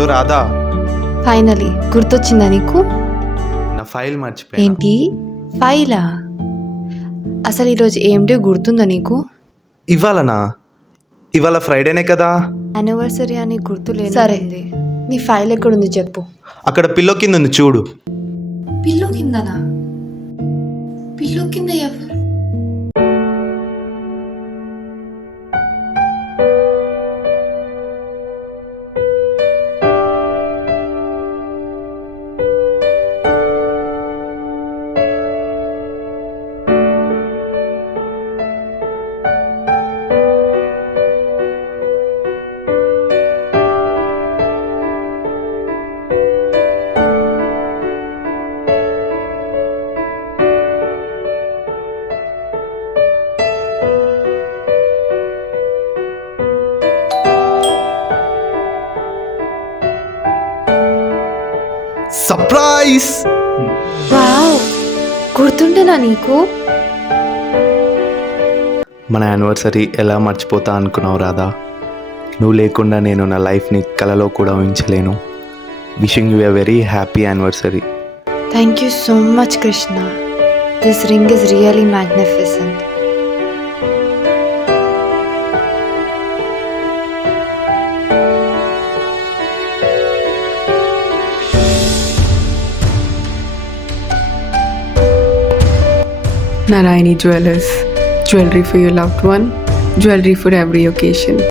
హలో రాధా, ఫైనలీ గుర్తొచ్చిందా నీకు? నా ఫైల్ మర్చిపోయాను. ఏంటి ఫైలా? అసలు ఈరోజు ఏమిటి గుర్తుందా నీకు? ఇవాళనా? ఇవాళ ఫ్రైడేనే కదా. యానివర్సరీ అని గుర్తులేదు. సరే నీ ఫైల్ ఎక్కడుంది చెప్పు. అక్కడ పిల్లో కింద ఉంది చూడు. పిల్లో కిందనా? పిల్లో కింద ఎవరు? సర్ప్రైజ్! వావ్, గుర్తుండేనా నీకు? మన యానివర్సరీ ఎలా మర్చిపోతా అనుకున్నావు రాధా? నువ్వు లేకుండా నేను నా లైఫ్ని కలలో కూడా ఊహించలేను. Wishing you a very happy anniversary. Thank you so much Krishna. This ring is really magnificent. Narayani Jewelers. Jewelry for your loved one. Jewelry for every occasion.